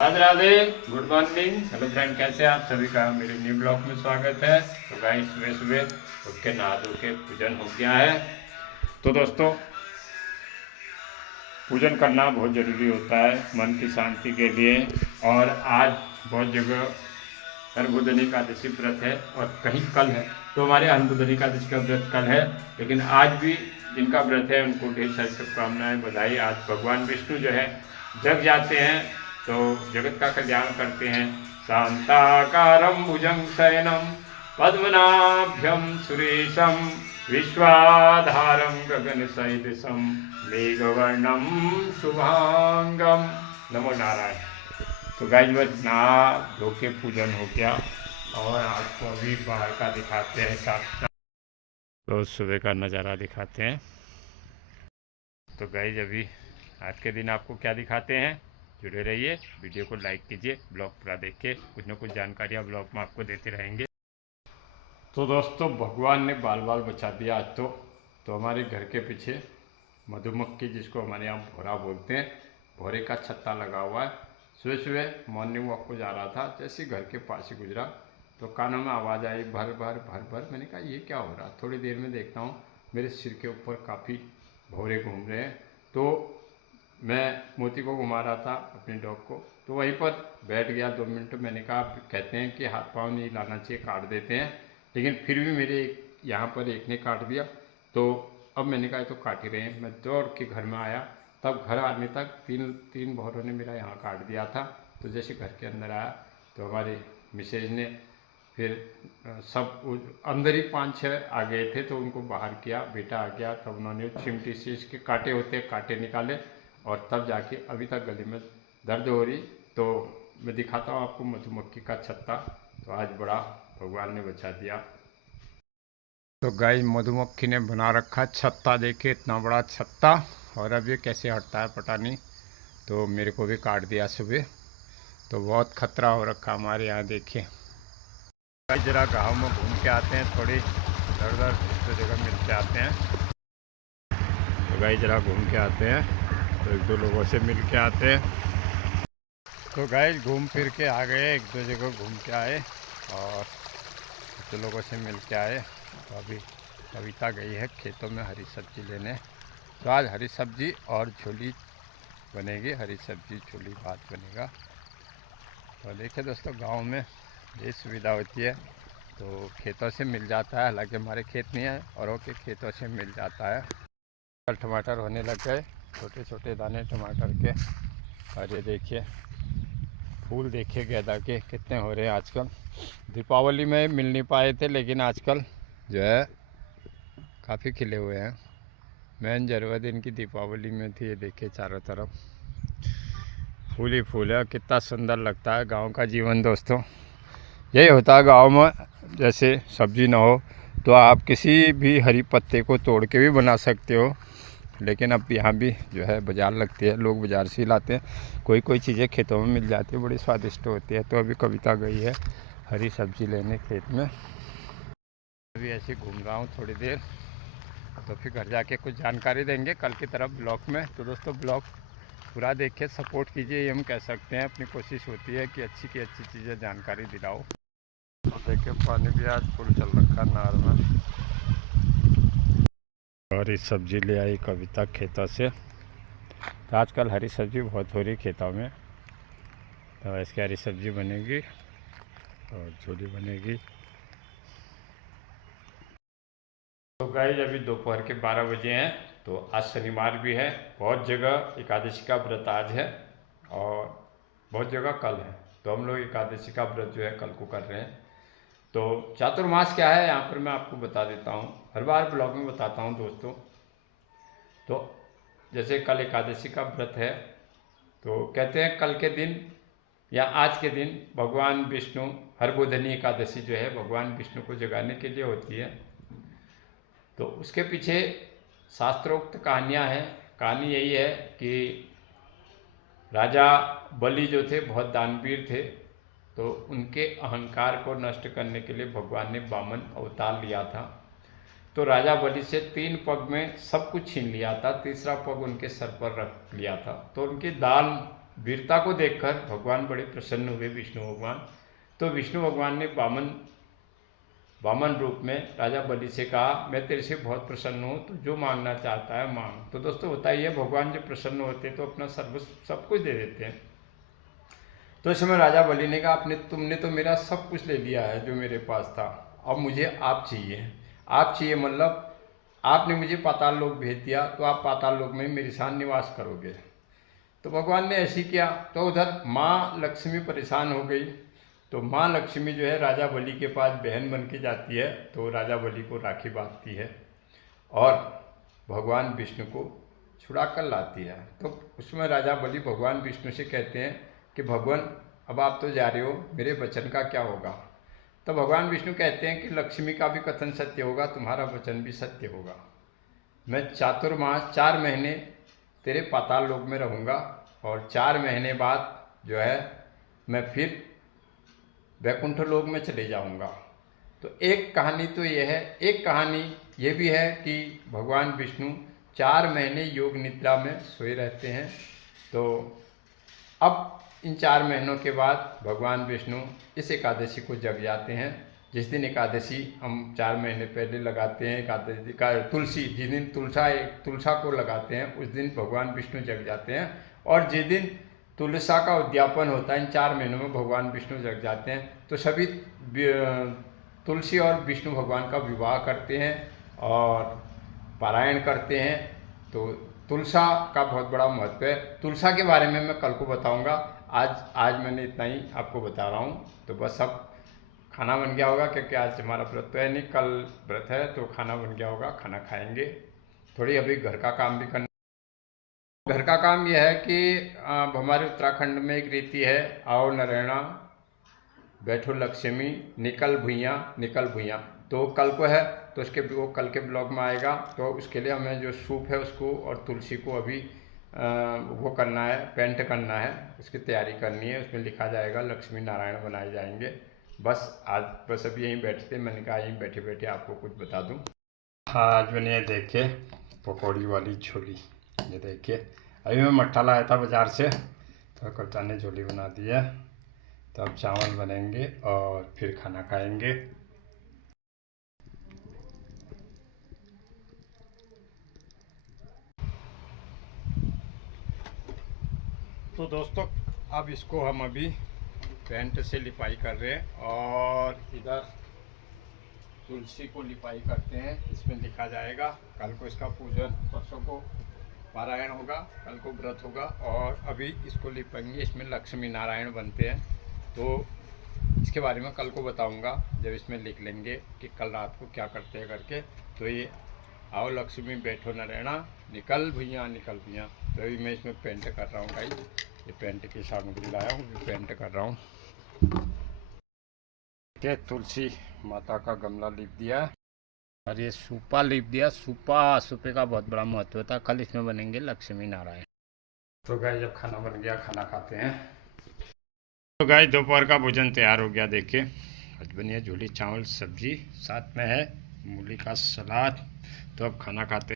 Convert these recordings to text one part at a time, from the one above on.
Radhe Radhe, good morning. Hello friend, कैसे हैं आप सभी का मेरे न्यू ब्लॉग में स्वागत है। तो गाइस सुबह सुबह उठ के नहा धो के पूजन हो गया है। तो दोस्तों, पूजन करना बहुत ज़रूरी होता है मन की शांति के लिए। और आज बहुत जगह हरबुदनी एकादशी व्रत है और कहीं कल है। तो हमारे हरबुदनी एकादशी का व्रत कल है, लेकिन आज भी जिनका व्रत है उनको ढेर सारी शुभकामनाएं, बधाई। आज भगवान विष्णु जो है जग जाते हैं, तो जगत का कल्याण करते हैं। शांताकारं भुजं शयनं पद्मनाभ्यं सुरेशं विश्वाधारं गगनसदृशं मेघवर्णं शुभांगम। नमो नारायण। तो गाइस बस नहा धो के पूजन हो गया और आपको अभी बाहर का दिखाते हैं, साथ रोज सुबह का नज़ारा दिखाते हैं। तो गाइस अभी आज के दिन आपको क्या दिखाते हैं, जुड़े रहिए, वीडियो को लाइक कीजिए, ब्लॉग पूरा देख के कुछ न कुछ जानकारियाँ ब्लॉग में आपको देते रहेंगे। तो दोस्तों, भगवान ने बाल बाल बचा दिया आज। तो हमारे घर के पीछे मधुमक्खी, जिसको हमारे यहाँ भौरा बोलते हैं, भौरे का छत्ता लगा हुआ है। सुबह सुबह मॉर्निंग वॉक को जा रहा था, जैसे घर के पास ही गुजरा तो कानों में आवाज़ आई, भर भर भर भर। मैंने कहा ये क्या हो रहा। थोड़ी देर में देखता हूँ मेरे सिर के ऊपर काफ़ी भौरे घूम रहे हैं। तो मैं मोती को घुमा रहा था अपने डॉग को, तो वहीं पर बैठ गया 2 मिनट। मैंने कहा, कहते हैं कि हाथ पाँव नहीं लाना चाहिए, काट देते हैं, लेकिन फिर भी मेरे यहाँ पर एक ने काट दिया। तो अब मैंने कहा तो काट ही रहे हैं। मैं दौड़ के घर में आया, तब घर आने तक तीन भौरों ने मेरा यहाँ काट दिया था। तो जैसे घर के अंदर आया तो हमारे मिसेज ने फिर सब अंदर ही 5-6 आ गए थे, तो उनको बाहर किया। बेटा आ गया, तब उन्होंने चिमटी से इसके कांटे होते कांटे निकाले और तब जाके अभी तक गले में दर्द हो रही। तो मैं दिखाता हूँ आपको मधुमक्खी का छत्ता। तो आज बड़ा भगवान ने बचा दिया। तो गाय मधुमक्खी ने बना रखा छत्ता, देखिए इतना बड़ा छत्ता। और अब ये कैसे हटता है पता नहीं। तो मेरे को भी काट दिया सुबह, तो बहुत खतरा हो रखा हमारे यहाँ। देखिए गाय, जरा गाँव में घूम के आते हैं, थोड़ी इधर उधर दूसरी जगह मिल के आते हैं। तो गाय जरा घूम के आते हैं, तो एक दो लोगों से मिल के आते हैं। तो गाय घूम फिर के आ गए, एक दो जगह घूम के आए और दो लोगों से मिल के आए। तो अभी कविता गई है खेतों में हरी सब्जी लेने। तो आज हरी सब्जी और छोली बनेगी, हरी सब्जी छोली भात बनेगा। तो देखिए दोस्तों, गांव में ये सुविधा होती है, तो खेतों से मिल जाता है। हालांकि हमारे खेत नहीं है, औरों के खेतों से मिल जाता है। कल टमाटर होने लग गए, छोटे छोटे दाने टमाटर के। और ये देखिए फूल, देखिए गेंदा के कितने हो रहे हैं आजकल। दीपावली में मिल नहीं पाए थे, लेकिन आजकल जो है काफ़ी खिले हुए हैं। मेन ज़रूरत इनकी दीपावली में थी। ये देखिए चारों तरफ फूल ही फूल है, कितना सुंदर लगता है गांव का जीवन। दोस्तों, यही होता है गांव में। जैसे सब्जी ना हो तो आप किसी भी हरी पत्ते को तोड़ के भी बना सकते हो, लेकिन अब यहाँ भी जो है बाज़ार लगती है, लोग बाज़ार से ही लाते हैं। कोई कोई चीज़ें खेतों में मिल जाती है, बड़ी स्वादिष्ट होती है। तो अभी कविता गई है हरी सब्जी लेने खेत में। अभी ऐसे घूम रहा हूँ थोड़ी देर, तो फिर घर जाके कुछ जानकारी देंगे कल की तरफ ब्लॉग में। तो दोस्तों, ब्लॉग पूरा देखिए, सपोर्ट कीजिए, ये हम कह सकते हैं। अपनी कोशिश होती है कि अच्छी की अच्छी चीज़ें जानकारी दिलाओ। तो देखिए पानी भी आज फुल चल रखा नहर में। और इस सब्जी ले आई कविता खेतों से। तो आजकल हरी सब्जी बहुत हो रही खेतों में, तो इसकी हरी सब्जी बनेगी और छोली बनेगी। तो गाइस अभी दोपहर के 12 बजे हैं। तो आज शनिवार भी है, बहुत जगह एकादशी का व्रत आज है और बहुत जगह कल है। तो हम लोग एकादशी का व्रत जो है कल को कर रहे हैं। तो चातुर्मास क्या है यहाँ पर मैं आपको बता देता हूँ, हर बार ब्लॉग में बताता हूँ दोस्तों। तो जैसे कल एकादशी का व्रत है, तो कहते हैं कल के दिन या आज के दिन भगवान विष्णु, हरबोधनी एकादशी जो है भगवान विष्णु को जगाने के लिए होती है। तो उसके पीछे शास्त्रोक्त कहानियाँ हैं। कहानी यही है कि राजा बलि जो थे बहुत दानवीर थे, तो उनके अहंकार को नष्ट करने के लिए भगवान ने वामन अवतार लिया था। तो राजा बलि से 3 पग में सब कुछ छीन लिया था, तीसरा पग उनके सर पर रख लिया था। तो उनकी दान वीरता को देखकर भगवान बड़े प्रसन्न हुए विष्णु भगवान। तो विष्णु भगवान ने वामन रूप में राजा बलि से कहा, मैं तेरे से बहुत प्रसन्न हूँ, तो जो मांगना चाहता है मांग। तो दोस्तों होता ही है, भगवान जब प्रसन्न होते हैं तो अपना सर्वस्व सब कुछ दे देते हैं। तो इस समय राजा बलि ने कहा, तुमने तो मेरा सब कुछ ले लिया है जो मेरे पास था, अब मुझे आप चाहिए। आप चाहिए मतलब आपने मुझे पाताल लोक भेज दिया, तो आप पाताल लोक में मेरे साथ निवास करोगे। तो भगवान ने ऐसी किया। तो उधर माँ लक्ष्मी परेशान हो गई। तो माँ लक्ष्मी जो है राजा बलि के पास बहन बन के जाती है, तो राजा बलि को राखी बांधती है और भगवान विष्णु को छुड़ा कर लाती है। तो उसमें राजा बलि भगवान विष्णु से कहते हैं कि भगवान अब आप तो जा रहे हो, मेरे वचन का क्या होगा। तो भगवान विष्णु कहते हैं कि लक्ष्मी का भी कथन सत्य होगा, तुम्हारा वचन भी सत्य होगा। मैं चातुर्मास 4 महीने तेरे पाताल लोक में रहूँगा और 4 महीने बाद जो है मैं फिर वैकुंठ लोक में चले जाऊँगा। तो एक कहानी तो ये है। एक कहानी ये भी है कि भगवान विष्णु 4 महीने योग निद्रा में सोए रहते हैं। तो अब इन 4 महीनों के बाद भगवान विष्णु इस एकादशी को जग जाते हैं। जिस दिन एकादशी हम 4 महीने पहले लगाते हैं, एकादशी का तुलसी, जिस दिन तुलसा को लगाते हैं उस दिन भगवान विष्णु जग जाते हैं। और जिस दिन तुलसा का उद्यापन होता है इन 4 महीनों में भगवान विष्णु जग जाते हैं। तो सभी तुलसी और विष्णु भगवान का विवाह करते हैं और पारायण करते हैं। तो तुलसा का बहुत बड़ा महत्व है। तुलसा के बारे में मैं कल को बताऊंगा। आज मैंने इतना ही आपको बता रहा हूँ। तो बस अब खाना बन गया होगा, क्योंकि आज हमारा व्रत तो है नहीं, कल व्रत है, तो खाना बन गया होगा, खाना खाएंगे। थोड़ी अभी घर का काम भी करना। घर का काम यह है कि अब हमारे उत्तराखंड में एक रीति है, आओ नारायणा बैठो लक्ष्मी निकल भुइयाँ। तो कल को है, तो वो कल के ब्लॉग में आएगा। तो उसके लिए हमें जो सूप है उसको और तुलसी को अभी वो करना है, पेंट करना है, उसकी तैयारी करनी है। उसमें लिखा जाएगा लक्ष्मी नारायण बनाए जाएंगे। बस अभी यहीं बैठे थे, मैंने कहा यहीं बैठे बैठे आपको कुछ बता दूं। हाँ, आज मैंने ये देखिए पकौड़ी वाली झोली, ये देखिए अभी मैं मट्ठा लाया था बाज़ार से, तो कप्तान ने झोली बना दी है। तो अब चावल बनेंगे और फिर खाना खाएंगे। तो दोस्तों अब इसको हम अभी पेंट से लिपाई कर रहे हैं और इधर तुलसी को लिपाई करते हैं। इसमें लिखा जाएगा, कल को इसका पूजन, परसों को पारायण होगा, कल को व्रत होगा और अभी इसको लिपेंगे। इसमें लक्ष्मी नारायण बनते हैं। तो इसके बारे में कल को बताऊंगा जब इसमें लिख लेंगे कि कल रात को क्या करते हैं करके। तो ये आओ लक्ष्मी बैठो नारायणा निकल भुइयाँ। तो अभी मैं इसमें पेंट कर रहा हूँ भाई, ये पेंट की सामग्री लाया हूँ, पेंट कर रहा हूँ। के तुलसी माता का गमला लिप दिया और ये सूपा लिप दिया। सूपे का बहुत बड़ा महत्व था। कल इसमें बनेंगे लक्ष्मी नारायण। तो गाय जब खाना बन गया, खाना खाते हैं। तो गाय दोपहर का भोजन तैयार हो गया। देखिए आज बनी झोली चावल सब्जी, साथ में है मूली का सलाद। तो अब खाना खाते हैं।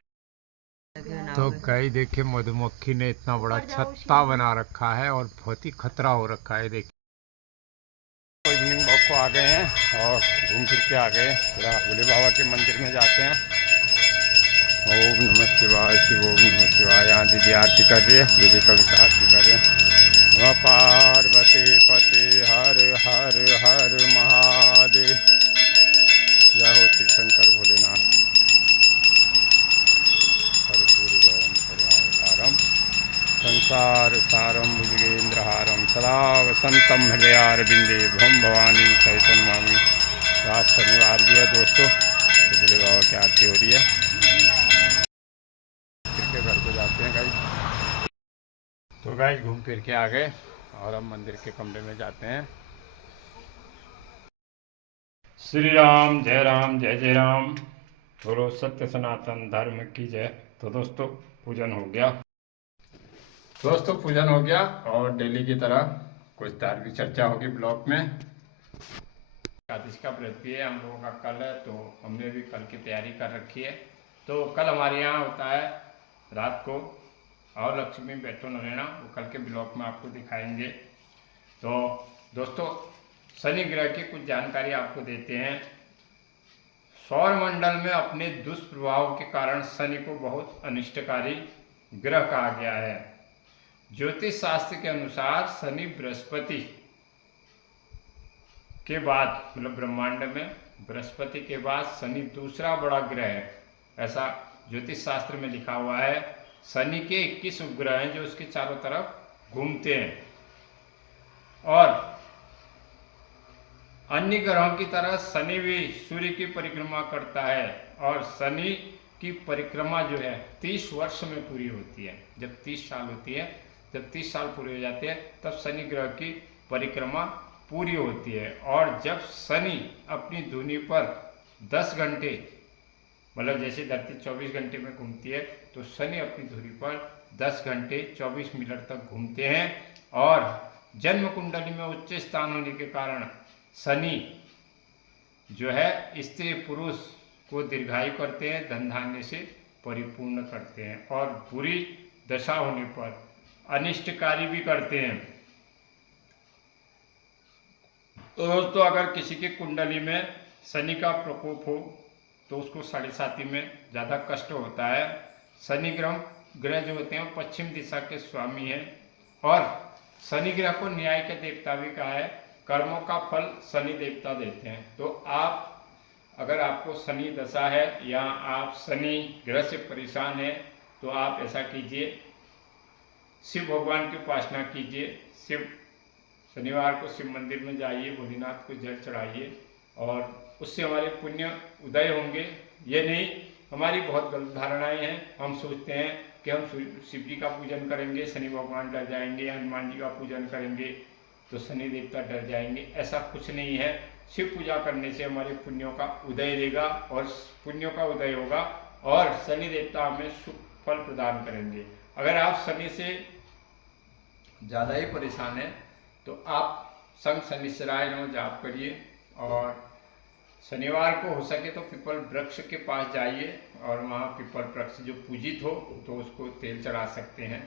तो गाय देखिए मधुमक्खी ने इतना बड़ा छत्ता बना रखा है और बहुत ही खतरा हो रखा है। देखिए इवनिंग वॉक को आ गए हैं और घूम फिर के आ गए। थोड़ा भोले बाबा के मंदिर में जाते हैं। ओम नमः शिवाय, शिव ओम नमः शिवाय। यहाँ दीदी आरती कर रही है, दीदी कविता आरती कर रहे हैं। नमः पार्वती पति हर हर हर महादेव। जय हो श्री शंकर भोलेनाथ। कर्पूरगौरम करुणावतारम संसार सारम भुजगेन्द्रहारम सदा वसंतम हृदयारविंदे भम भवानी सहितम मामी। आज शनिवार भी है दोस्तों, तो भोले बाबा की आरती हो रही है। फिर के घर को जाते हैं गाइस। तो गाइस घूम फिर के आ गए और अब मंदिर के कमरे में जाते हैं। श्री राम जय जय राम। बोलो सत्य सनातन धर्म की जय। तो दोस्तों पूजन हो गया। पूजन हो गया और डेली की तरह कुछ धार्मिक चर्चा होगी ब्लॉग में। एकादशी का व्रत भी है हम लोगों का, कल है, तो हमने भी कल की तैयारी कर रखी है। तो कल हमारे यहाँ होता है रात को और लक्ष्मी बैठो न रहना, वो कल के ब्लॉग में आपको दिखाएंगे। तो दोस्तों शनि ग्रह की कुछ जानकारी आपको देते हैं। सौर मंडल में अपने दुष्प्रभाव के कारण शनि को बहुत अनिष्टकारी ग्रह कहा गया है। ज्योतिष शास्त्र के अनुसार शनि बृहस्पति के बाद, मतलब ब्रह्मांड में बृहस्पति के बाद शनि दूसरा बड़ा ग्रह है, ऐसा ज्योतिष शास्त्र में लिखा हुआ है। शनि के 21 उपग्रह हैं जो उसके चारों तरफ घूमते हैं और अन्य ग्रहों की तरह शनि भी सूर्य की परिक्रमा करता है और शनि की परिक्रमा जो है 30 वर्ष में पूरी होती है। जब 30 साल होती है, जब 30 साल पूरे हो जाते हैं तब शनि ग्रह की परिक्रमा पूरी होती है। और जब शनि अपनी धुनी पर 10 घंटे, मतलब जैसे धरती 24 घंटे में घूमती है तो शनि अपनी धुरी पर 10 घंटे 24 मिनट तक घूमते हैं। और जन्म कुंडली में उच्च स्थान होने के कारण शनि जो है स्त्री पुरुष को दीर्घायु करते हैं, धन धान्य से परिपूर्ण करते हैं और बुरी दशा होने पर अनिष्टकारी भी करते हैं। तो दोस्तों अगर किसी की कुंडली में शनि का प्रकोप हो तो उसको 7.5 में ज़्यादा कष्ट होता है। शनि ग्रह जो होते हैं पश्चिम दिशा के स्वामी हैं और शनि ग्रह को न्याय के देवता भी कहा है। कर्मों का फल शनि देवता देते हैं। तो आप अगर आपको शनि दशा है या आप शनि ग्रह से परेशान हैं तो आप ऐसा कीजिए, शिव भगवान की उपासना कीजिए। शनिवार को शिव मंदिर में जाइए, भोलेनाथ को जल चढ़ाइए और उससे हमारे पुण्य उदय होंगे। ये नहीं, हमारी बहुत गलत धारणाएं हैं। हम सोचते हैं कि हम शिव जी का पूजन करेंगे शनि भगवान डर जाएंगे, हनुमान जी का पूजन करेंगे तो शनि देवता डर जाएंगे। ऐसा कुछ नहीं है। शिव पूजा करने से हमारे पुण्यों का उदय देगा और पुण्यों का उदय होगा और शनि देवता हमें शुभ फल प्रदान करेंगे। अगर आप शनि से ज़्यादा ही परेशान हैं तो आप संग शनिश्चराय नमः जाप करिए और शनिवार को हो सके तो पीपल वृक्ष के पास जाइए और वहाँ पीपल वृक्ष जो पूजित हो तो उसको तेल चढ़ा सकते हैं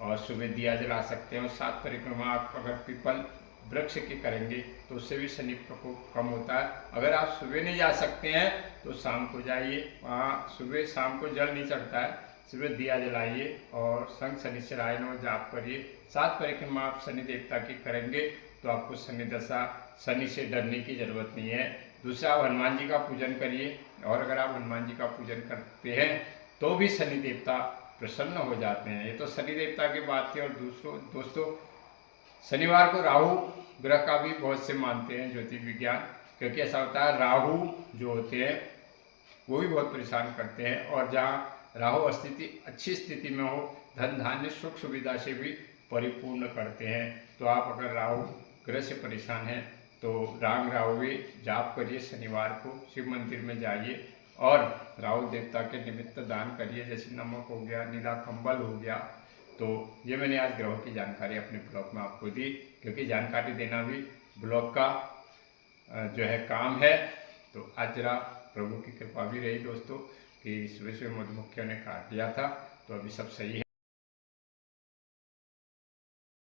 और सुबह दिया जला सकते हैं। और 7 परिक्रमा आप अगर पीपल वृक्ष की करेंगे तो उससे भी शनि प्रकोप कम होता है। अगर आप सुबह नहीं जा सकते हैं तो शाम को जाइए, वहाँ सुबह शाम को जल नहीं चढ़ता है, सुबह दिया जलाइए और संग शनिश्चराय नमः जाप करिए। 7 परिक्रमा आप शनि देवता की करेंगे तो आपको शनि दशा, शनि से डरने की जरूरत नहीं है। दूसरा, आप हनुमान जी का पूजन करिए और अगर आप हनुमान जी का पूजन करते हैं तो भी शनि देवता प्रसन्न हो जाते हैं। ये तो शनि देवता की बात थी। और दोस्तों शनिवार को राहु ग्रह का भी बहुत से मानते हैं ज्योतिष विज्ञान, क्योंकि ऐसा होता है राहु जो होते हैं वो भी बहुत परेशान करते हैं और जहाँ राहु स्थिति अच्छी स्थिति में हो, धन धान्य सुख सुविधा से भी परिपूर्ण करते हैं। तो आप अगर राहु ग्रह से परेशान हैं तो राम राहु जाप करिए। शनिवार को शिव मंदिर में जाइए और राहु देवता के निमित्त दान करिए, जैसे नमक हो गया, नीला कंबल हो गया। तो ये मैंने आज ग्रहों की जानकारी अपने ब्लॉग में आपको दी, क्योंकि जानकारी देना भी ब्लॉग का जो है काम है। तो आज जरा प्रभु की कृपा भी रही दोस्तों कि सुबह सुबह मधुमक्खियों ने काट दिया था, तो अभी सब सही है।